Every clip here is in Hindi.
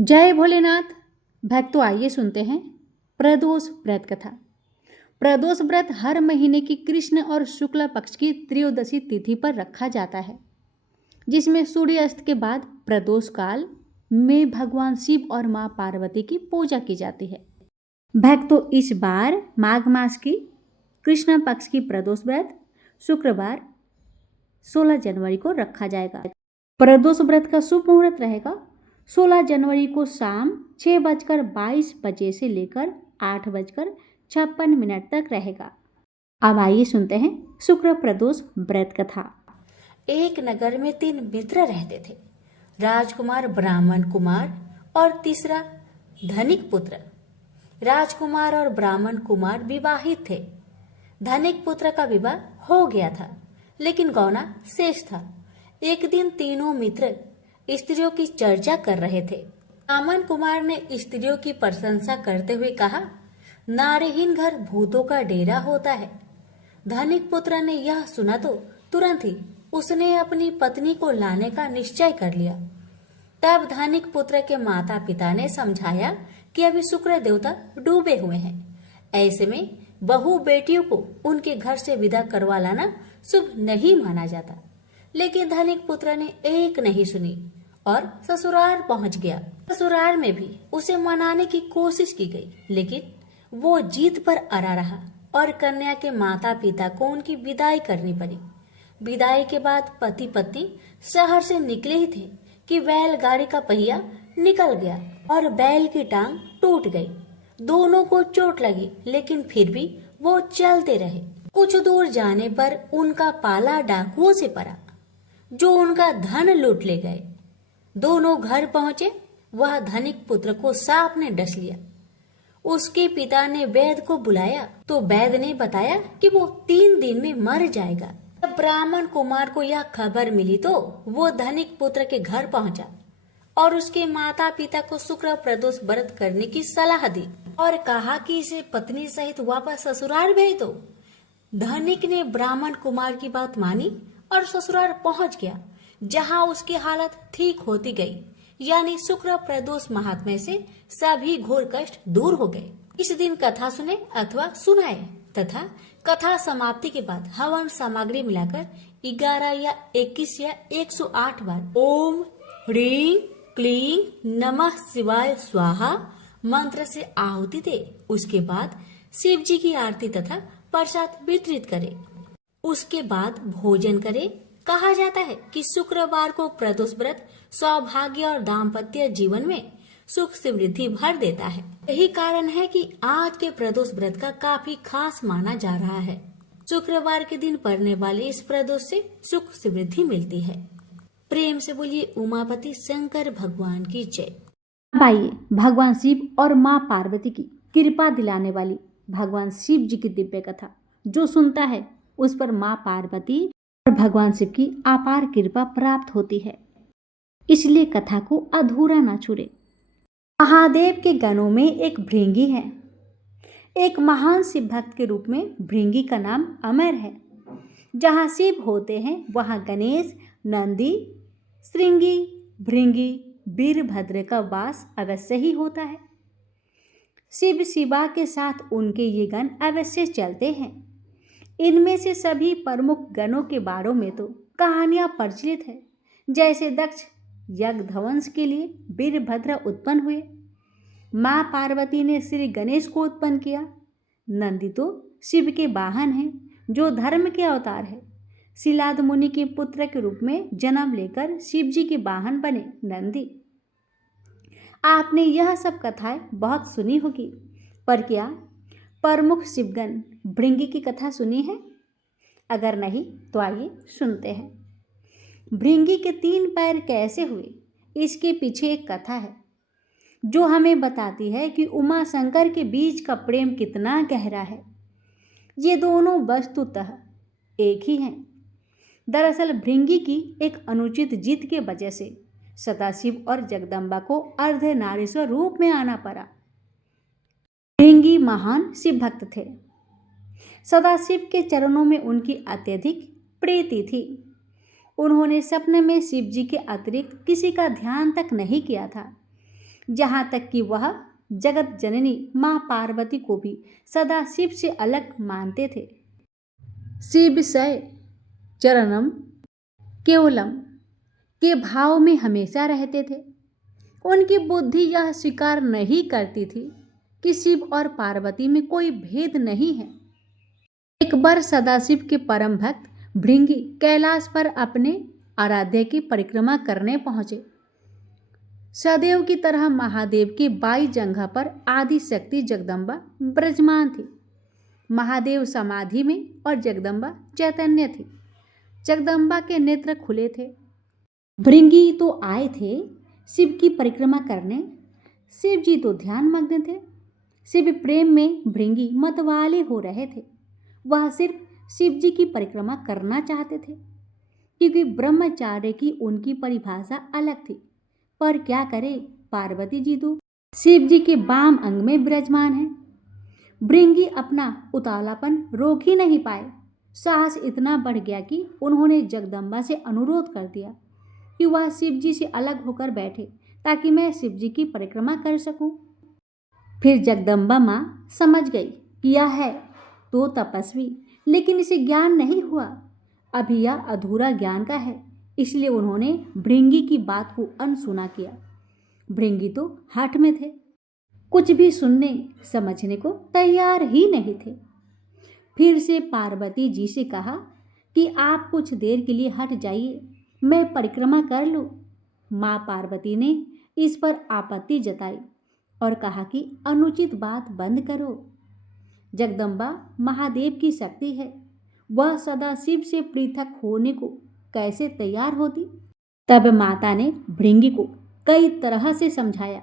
जय भोलेनाथ। भक्तों, आइए सुनते हैं प्रदोष व्रत कथा। प्रदोष व्रत हर महीने की कृष्ण और शुक्ल पक्ष की त्रयोदशी तिथि पर रखा जाता है, जिसमें सूर्यास्त के बाद प्रदोष काल में भगवान शिव और मां पार्वती की पूजा की जाती है। भक्तों, इस बार माघ मास की कृष्ण पक्ष की प्रदोष व्रत शुक्रवार 16 जनवरी को रखा जाएगा। प्रदोष व्रत का शुभ मुहूर्त रहेगा 16 जनवरी को शाम 6:22 से लेकर 8:56 तक रहेगा। अब आइए सुनते हैं शुक्र प्रदोष व्रत कथा। एक नगर में 3 मित्र रहते थे, राजकुमार, ब्राह्मण कुमार और तीसरा धनिक पुत्र। राजकुमार और ब्राह्मण कुमार विवाहित थे। धनिक पुत्र का विवाह हो गया था, लेकिन गौना शेष था। एक दिन तीनों मित्र स्त्रियों की चर्चा कर रहे थे। ब्राह्मण कुमार ने स्त्रियों की प्रशंसा करते हुए कहा, नारीहीन घर भूतों का डेरा होता है। धनिक पुत्र ने यह सुना तो तुरंत ही उसने अपनी पत्नी को लाने का निश्चय कर लिया। तब धनिक पुत्र के माता पिता ने समझाया कि अभी शुक्र देवता डूबे हुए हैं, ऐसे में बहू बेटियों को उनके घर से विदा करवा लाना शुभ नहीं माना जाता। लेकिन धनिक पुत्र ने एक नहीं सुनी और ससुराल पहुंच गया। ससुराल में भी उसे मनाने की कोशिश की गई, लेकिन वो जीत पर अड़ा रहा और कन्या के माता पिता को उनकी विदाई करनी पड़ी। विदाई के बाद पति पत्नी शहर से निकले ही थे कि बैलगाड़ी का पहिया निकल गया और बैल की टांग टूट गई। दोनों को चोट लगी, लेकिन फिर भी वो चलते रहे। कुछ दूर जाने पर उनका पाला डाकुओं से पड़ा, जो उनका धन लूट ले गए। दोनों घर पहुंचे। वह धनिक पुत्र को सांप ने डस लिया। उसके पिता ने वैद्य को बुलाया तो वैद्य ने बताया कि वो 3 दिन में मर जाएगा। जब ब्राह्मण कुमार को यह खबर मिली तो वो धनिक पुत्र के घर पहुंचा और उसके माता पिता को शुक्र प्रदोष व्रत करने की सलाह दी और कहा कि इसे पत्नी सहित वापस ससुराल भेज दो। धनिक ने ब्राह्मण कुमार की बात मानी और ससुराल पहुंच गया, जहां उसकी हालत ठीक होती गई। यानी शुक्र प्रदोष महात्म्य से सभी घोर कष्ट दूर हो गए। इस दिन कथा सुने अथवा सुनाए तथा कथा समाप्ति के बाद हवन सामग्री मिलाकर 11 या 21 या 108 बार ओम ह्रीं क्लीं नमः शिवाय स्वाहा मंत्र से आहुति दे। उसके बाद शिव जी की आरती तथा प्रसाद वितरित करे। उसके बाद भोजन करे। कहा जाता है कि शुक्रवार को प्रदोष व्रत सौभाग्य और दाम्पत्य जीवन में सुख समृद्धि भर देता है। यही कारण है कि आज के प्रदोष व्रत का काफी खास माना जा रहा है। शुक्रवार के दिन पड़ने वाले इस प्रदोष से सुख समृद्धि मिलती है। प्रेम से बोलिए उमापति शंकर भगवान की जय। अब आइए भगवान शिव और मां पार्वती की कृपा दिलाने वाली भगवान शिव जी की दिव्य कथा। जो सुनता है उस पर मां पार्वती और भगवान शिव की अपार कृपा प्राप्त होती है, इसलिए कथा को अधूरा ना छोड़े। महादेव के गणों में एक भृंगी है। एक महान शिव भक्त के रूप में भृंगी का नाम अमर है। जहाँ शिव होते हैं वहाँ गणेश, नंदी, श्रृंगी, भृंगी, वीरभद्र का वास अवश्य ही होता है। शिव शिवा के साथ उनके ये गण अवश्य चलते हैं। इनमें से सभी प्रमुख गणों के बारे में तो कहानियां प्रचलित है। जैसे दक्ष यज्ञध्वंस के लिए वीरभद्र उत्पन्न हुए, मां पार्वती ने श्री गणेश को उत्पन्न किया। नंदी तो शिव के वाहन हैं, जो धर्म के अवतार है। शिलाद मुनि के पुत्र के रूप में जन्म लेकर शिव जी के वाहन बने नंदी। आपने यह सब कथाएं बहुत सुनी होगी, पर क्या प्रमुख शिवगण भृंगी की कथा सुनी है? अगर नहीं तो आइए सुनते हैं। भृंगी के 3 पैर कैसे हुए, इसके पीछे एक कथा है जो हमें बताती है कि उमा शंकर के बीच का प्रेम कितना गहरा है। ये दोनों वस्तुतः एक ही हैं। दरअसल भृंगी की एक अनुचित जिद के वजह से सदाशिव और जगदम्बा को अर्धनारीश्वर रूप में आना पड़ा। भृंगी महान शिव भक्त थे। सदाशिव के चरणों में उनकी अत्यधिक प्रीति थी। उन्होंने सपने में शिव जी के अतिरिक्त किसी का ध्यान तक नहीं किया था। यहाँ तक कि वह जगत जननी माँ पार्वती को भी सदा शिव से अलग मानते थे। शिव सय चरणम केवलम के भाव में हमेशा रहते थे। उनकी बुद्धि यह स्वीकार नहीं करती थी कि शिव और पार्वती में कोई भेद नहीं है। एक बार सदाशिव के परम भक्त भृंगी कैलाश पर अपने आराध्य की परिक्रमा करने पहुंचे। सदैव की तरह महादेव की बाई जंघा पर आदि शक्ति जगदम्बा विराजमान थी। महादेव समाधि में और जगदम्बा चैतन्य थी। जगदम्बा के नेत्र खुले थे। भृंगी तो आए थे शिव की परिक्रमा करने, शिव जी तो ध्यान मग्न थे। शिव प्रेम में भृंगी मतवाले हो रहे थे। वह सिर्फ शिव जी की परिक्रमा करना चाहते थे, क्योंकि ब्रह्मचार्य की उनकी परिभाषा अलग थी। पर क्या करे, पार्वती जी तो शिव जी के वाम अंग में विराजमान है। भृंगी अपना उतावलापन रोक ही नहीं पाए। साहस इतना बढ़ गया कि उन्होंने जगदम्बा से अनुरोध कर दिया कि वह शिव जी से अलग होकर बैठे, ताकि मैं शिव जी की परिक्रमा कर सकूं। फिर जगदम्बा माँ समझ गई कि यह है तो तपस्वी, लेकिन इसे ज्ञान नहीं हुआ, अभी यह अधूरा ज्ञान का है। इसलिए उन्होंने भृंगी की बात को अनसुना किया। भृंगी तो हठ में थे, कुछ भी सुनने समझने को तैयार ही नहीं थे। फिर से पार्वती जी से कहा कि आप कुछ देर के लिए हट जाइए, मैं परिक्रमा कर लूं। माँ पार्वती ने इस पर आपत्ति जताई और कहा कि अनुचित बात बंद करो। जगदम्बा महादेव की शक्ति है, वह सदा शिव से पृथक होने को कैसे तैयार होती। तब माता ने भृंगी को कई तरह से समझाया,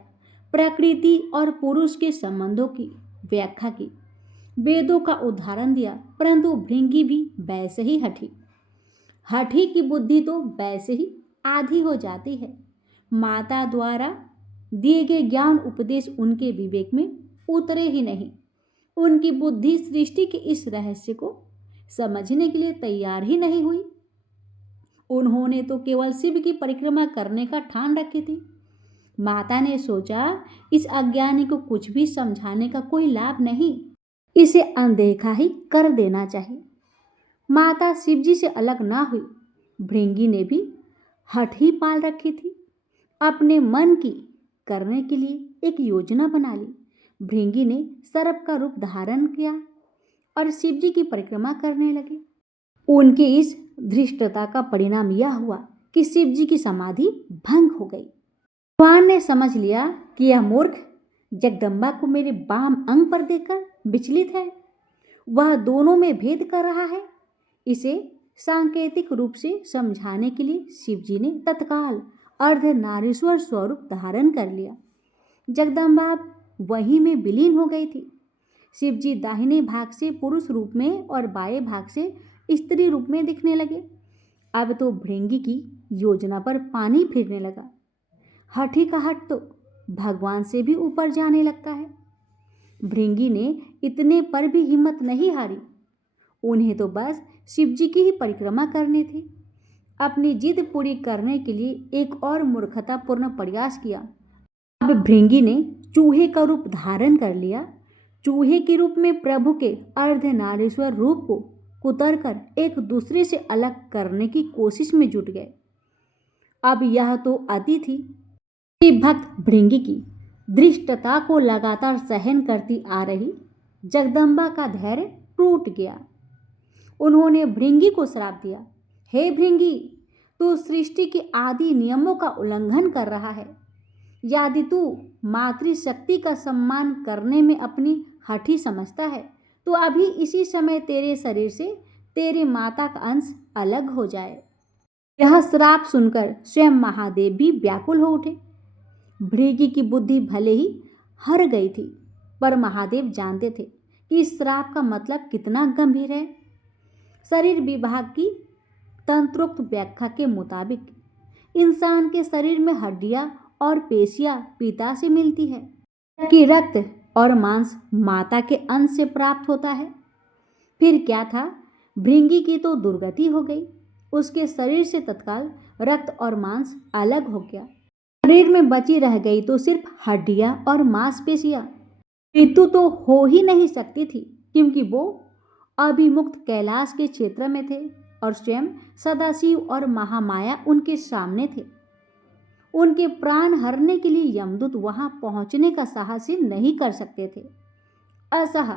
प्रकृति और पुरुष के संबंधों की व्याख्या की, वेदों का उदाहरण दिया, परंतु भृंगी भी वैसे ही हठी। हठी की बुद्धि तो वैसे ही आधी हो जाती है। माता द्वारा दिए गए ज्ञान उपदेश उनके विवेक में उतरे ही नहीं। उनकी बुद्धि सृष्टि के इस रहस्य को समझने के लिए तैयार ही नहीं हुई। उन्होंने तो केवल शिव की परिक्रमा करने का ठान रखी थी। माता ने सोचा, इस अज्ञानी को कुछ भी समझाने का कोई लाभ नहीं, इसे अनदेखा ही कर देना चाहिए। माता शिव जी से अलग ना हुई। भृंगी ने भी हठ ही पाल रखी थी। अपने मन की करने के लिए एक योजना बना ली। भृंगी ने सर्प का रूप धारण किया और शिव जी की परिक्रमा करने लगे। उनकी इस धृष्टता का परिणाम यह हुआ कि शिव जी की समाधि भंग हो गई। भगवान ने समझ लिया कि यह मूर्ख जगदम्बा को मेरे वाम अंग पर देखकर विचलित है, वह दोनों में भेद कर रहा है। इसे सांकेतिक रूप से समझाने के लिए शिव जी ने तत्काल अर्धनारीश्वर स्वरूप धारण कर लिया। जगदम्बा वहीं में विलीन हो गई थी। शिव जी दाहिने भाग से पुरुष रूप में और बाएं भाग से स्त्री रूप में दिखने लगे। अब तो भृंगी की योजना पर पानी फिरने लगा। हठी का हट तो भगवान से भी ऊपर जाने लगता है। भृंगी ने इतने पर भी हिम्मत नहीं हारी। उन्हें तो बस शिव जी की ही परिक्रमा करनी थी। अपनी जिद पूरी करने के लिए एक और मूर्खतापूर्ण प्रयास किया। अब भृंगी ने चूहे का रूप धारण कर लिया। चूहे के रूप में प्रभु के अर्धनारीश्वर रूप को कुतर कर एक दूसरे से अलग करने की कोशिश में जुट गए। अब यह तो अति थी। भक्त भृंगी की धृष्टता को लगातार सहन करती आ रही जगदम्बा का धैर्य टूट गया। उन्होंने भृंगी को श्राप दिया, हे भृंगी, तू सृष्टि के आदि नियमों का उल्लंघन कर रहा है। यदि तू मातृशक्ति का सम्मान करने में अपनी हठी समझता है तो अभी इसी समय तेरे शरीर से तेरे माता का अंश अलग हो जाए। यह श्राप सुनकर स्वयं महादेव भी व्याकुल हो उठे। भृंगी की बुद्धि भले ही हर गई थी, पर महादेव जानते थे कि इस श्राप का मतलब कितना गंभीर है। शरीर विभाग की तंत्रोक्त व्याख्या के मुताबिक इंसान के शरीर में हड्डियां और पेशियां पिता से मिलती है, जबकि रक्त और मांस माता के अंश से प्राप्त होता है। फिर क्या था, भृंगी की तो दुर्गति हो गई। उसके शरीर से तत्काल रक्त और मांस अलग हो गया। शरीर में बची रह गई तो सिर्फ हड्डियां और मांसपेशियां। मृत्यु तो हो ही नहीं सकती थी, क्योंकि वो अभिमुक्त कैलाश के क्षेत्र में थे और स्वयं सदाशिव और महामाया उनके सामने थे। उनके प्राण हरने के लिए यमदूत वहां पहुंचने का साहस ही नहीं कर सकते थे। असह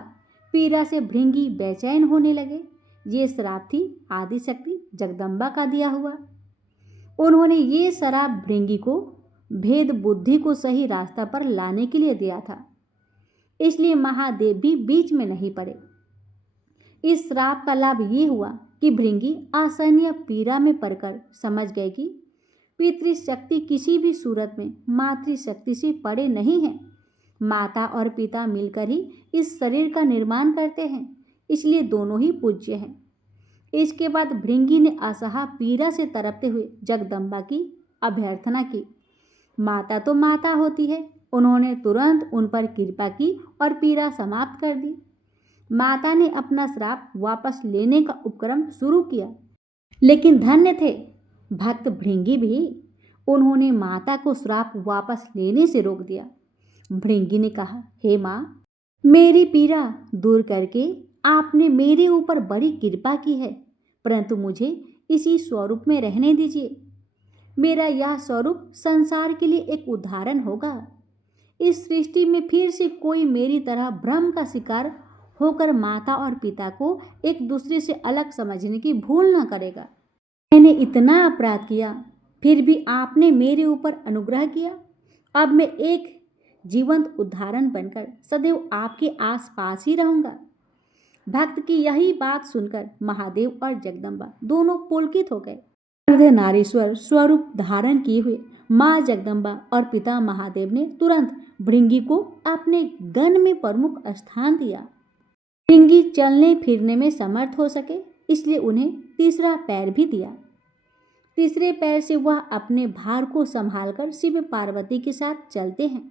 पीड़ा से भृंगी बेचैन होने लगे। ये श्राप थी आदिशक्ति जगदम्बा का दिया हुआ। उन्होंने ये शराब भृंगी को भेद बुद्धि को सही रास्ता पर लाने के लिए दिया था, इसलिए महादेव भी बीच में नहीं पड़े। इस श्राप का लाभ ये हुआ कि भृंगी असहनीय पीड़ा में पड़कर समझ गए कि पितृशक्ति किसी भी सूरत में मातृशक्ति से परे नहीं है। माता और पिता मिलकर ही इस शरीर का निर्माण करते हैं, इसलिए दोनों ही पूज्य हैं। इसके बाद भृंगी ने असहा पीड़ा से तड़पते हुए जगदम्बा की अभ्यर्थना की। माता तो माता होती है। उन्होंने तुरंत उन पर कृपा की और पीड़ा समाप्त कर दी। माता ने अपना श्राप वापस लेने का उपक्रम शुरू किया, लेकिन धन्य थे भक्त भृंगी भी। उन्होंने माता को श्राप वापस लेने से रोक दिया। भृंगी ने कहा, हे माँ, मेरी पीड़ा दूर करके आपने मेरे ऊपर बड़ी कृपा की है, परंतु मुझे इसी स्वरूप में रहने दीजिए। मेरा यह स्वरूप संसार के लिए एक उदाहरण होगा। इस सृष्टि में फिर से कोई मेरी तरह भ्रम का शिकार होकर माता और पिता को एक दूसरे से अलग समझने की भूल न करेगा। मैंने इतना अपराध किया, फिर भी आपने मेरे ऊपर अनुग्रह किया। अब मैं एक जीवंत उदाहरण बनकर सदैव आपके आसपास ही रहूंगा। भक्त की यही बात सुनकर महादेव और जगदम्बा दोनों पुलकित हो गए। अर्धनारीश्वर स्वरूप धारण किए हुए माँ जगदम्बा और पिता महादेव ने तुरंत भृंगी को अपने गण में प्रमुख स्थान दिया। भृंगी चलने फिरने में समर्थ हो सके, इसलिए उन्हें तीसरा पैर भी दिया। तीसरे पैर से वह अपने भार को संभालकर शिव पार्वती के साथ चलते हैं।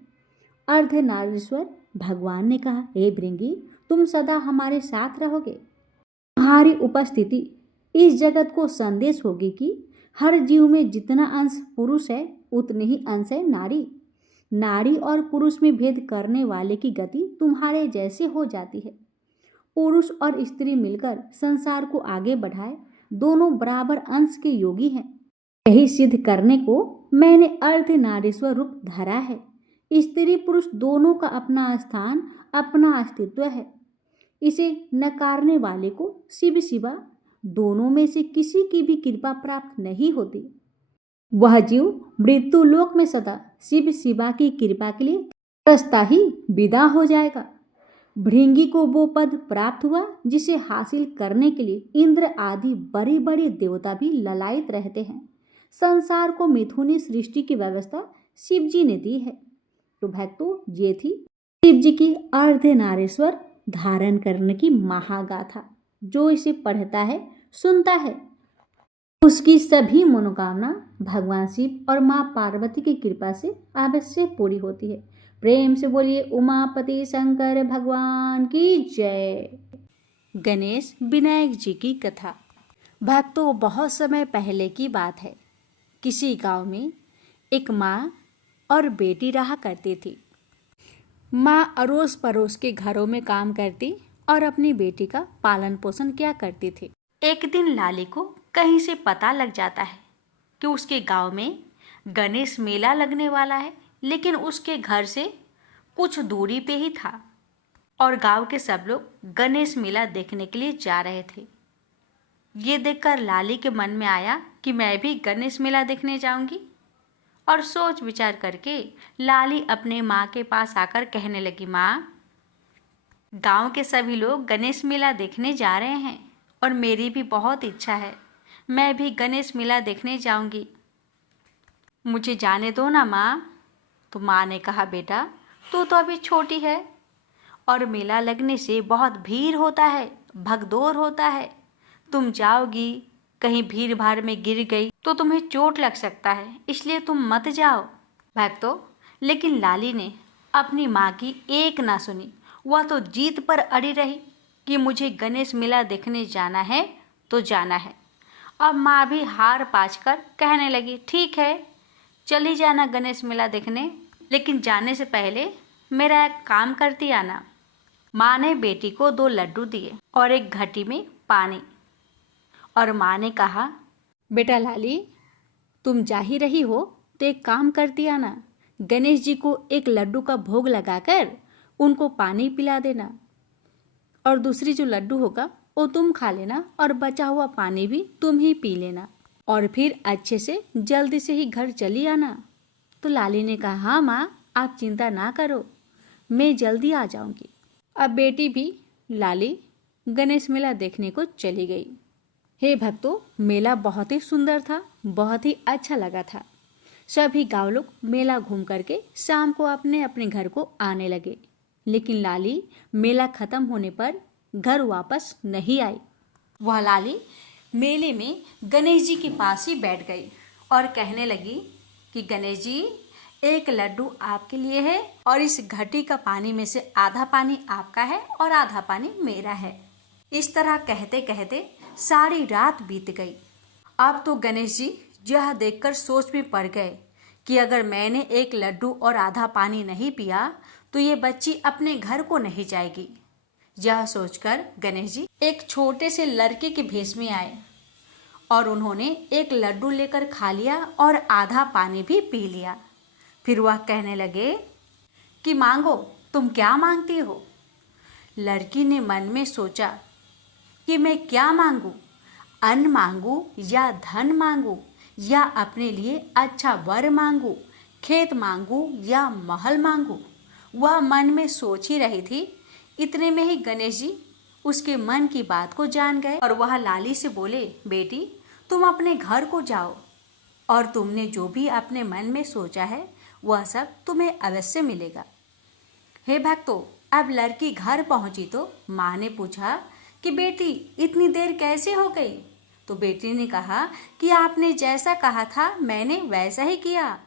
अर्धनारीश्वर भगवान ने कहा, हे भृंगी, तुम सदा हमारे साथ रहोगे। तुम्हारी उपस्थिति इस जगत को संदेश होगी कि हर जीव में जितना अंश पुरुष है उतने ही अंश है नारी। नारी और पुरुष में भेद करने वाले की गति तुम्हारे जैसे हो जाती है। पुरुष और स्त्री मिलकर संसार को आगे बढ़ाए, दोनों बराबर अंश के योगी हैं। यही सिद्ध करने को मैंने अर्धनारीश्वर रूप धरा है। स्त्री पुरुष दोनों का अपना स्थान, अपना अस्तित्व है। इसे नकारने वाले को शिव शिवा दोनों में से किसी की भी कृपा प्राप्त नहीं होती। वह जीव मृत्यु लोक में सदा शिव शिवा की कृपा के लिए रास्ता ही विदा हो जाएगा। भृंगी को वो पद प्राप्त हुआ जिसे हासिल करने के लिए इंद्र आदि बड़े बड़े देवता भी ललायित रहते हैं। संसार को मिथुनी सृष्टि की व्यवस्था शिव जी ने दी है। तो भक्तों, ये थी शिव जी की अर्धनारीश्वर धारण करने की महागाथा। जो इसे पढ़ता है, सुनता है, उसकी सभी मनोकामना भगवान शिव और माँ पार्वती की कृपा से अवश्य पूरी होती है। प्रेम से बोलिए उमापति शंकर भगवान की जय। गणेश विनायक जी की कथा। भक्तों, बहुत समय पहले की बात है। किसी गांव में एक माँ और बेटी रहा करती थी। माँ अड़ोस पड़ोस के घरों में काम करती और अपनी बेटी का पालन पोषण किया करती थी। एक दिन लाली को कहीं से पता लग जाता है कि उसके गांव में गणेश मेला लगने वाला है, लेकिन उसके घर से कुछ दूरी पे ही था और गांव के सब लोग गणेश मेला देखने के लिए जा रहे थे। ये देखकर लाली के मन में आया कि मैं भी गणेश मेला देखने जाऊंगी, और सोच विचार करके लाली अपने माँ के पास आकर कहने लगी, माँ, गांव के सभी लोग गणेश मेला देखने जा रहे हैं और मेरी भी बहुत इच्छा है, मैं भी गणेश मेला देखने जाऊंगी, मुझे जाने दो ना माँ। तो माँ ने कहा, बेटा, तू तो अभी छोटी है और मेला लगने से बहुत भीड़ होता है, भगदौड़ होता है। तुम जाओगी, कहीं भीड़ भाड़ में गिर गई तो तुम्हें चोट लग सकता है, इसलिए तुम मत जाओ। भक्तों, लेकिन लाली ने अपनी माँ की एक ना सुनी। वह तो जीत पर अड़ी रही कि मुझे गणेश मेला देखने जाना है तो जाना है। अब माँ भी हार पाँच कर कहने लगी, ठीक है, चली जाना गणेश मेला देखने, लेकिन जाने से पहले मेरा एक काम करती आना। माँ ने बेटी को 2 लड्डू दिए और एक घटी में पानी, और माँ ने कहा, बेटा लाली, तुम जा ही रही हो तो एक काम करती आना, गणेश जी को एक लड्डू का भोग लगाकर उनको पानी पिला देना, और दूसरी जो लड्डू होगा वो तुम खा लेना और बचा हुआ पानी भी तुम ही पी लेना, और फिर अच्छे से जल्दी से ही घर चली आना। तो लाली ने कहा, हाँ माँ, आप चिंता ना करो, मैं जल्दी आ जाऊंगी। अब बेटी भी लाली गणेश मेला देखने को चली गई। हे भक्तों, मेला बहुत ही सुंदर था, बहुत ही अच्छा लगा था। सभी गाँव लोग मेला घूम करके शाम को अपने अपने घर को आने लगे, लेकिन लाली मेला खत्म होने पर घर वापस नहीं आई। वह लाली मेले में गणेश जी के पास ही बैठ गई और कहने लगी कि गणेश जी, एक लड्डू आपके लिए है और इस घटी का पानी में से आधा पानी आपका है और आधा पानी मेरा है। इस तरह कहते कहते सारी रात बीत गई। अब तो गणेश जी यह देखकर सोच में पड़ गए कि अगर मैंने एक लड्डू और आधा पानी नहीं पिया तो ये बच्ची अपने घर को नहीं जाएगी। यह सोचकर गणेश जी एक छोटे से लड़के के भेष में आए और उन्होंने एक लड्डू लेकर खा लिया और आधा पानी भी पी लिया। फिर वह कहने लगे कि मांगो, तुम क्या मांगती हो। लड़की ने मन में सोचा कि मैं क्या मांगू, अन्न मांगू या धन मांगू, या अपने लिए अच्छा वर मांगू, खेत मांगू या महल मांगू। वह मन में सोच ही रही थी। इतने में ही गणेश जी उसके मन की बात को जान गए और वह लाली से बोले, बेटी, तुम अपने घर को जाओ और तुमने जो भी अपने मन में सोचा है वह सब तुम्हें अवश्य मिलेगा। हे भक्तों, अब लड़की घर पहुंची तो माँ ने पूछा कि बेटी, इतनी देर कैसे हो गई। तो बेटी ने कहा कि आपने जैसा कहा था मैंने वैसा ही किया,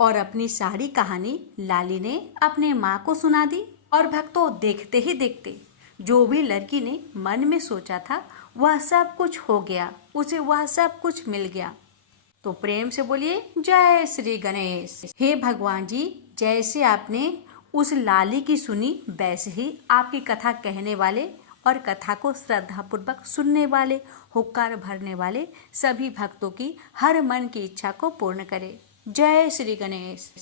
और अपनी सारी कहानी लाली ने अपने माँ को सुना दी। और भक्तों, देखते ही देखते जो भी लड़की ने मन में सोचा था वह सब कुछ हो गया, उसे वह सब कुछ मिल गया। तो प्रेम से बोलिए, जय श्री गणेश। हे भगवान जी, जैसे आपने उस लाली की सुनी वैसे ही आपकी कथा कहने वाले और कथा को श्रद्धापूर्वक सुनने वाले, हुक्कार भरने वाले सभी भक्तों की हर मन की इच्छा को पूर्ण करे। जय श्री गणेश।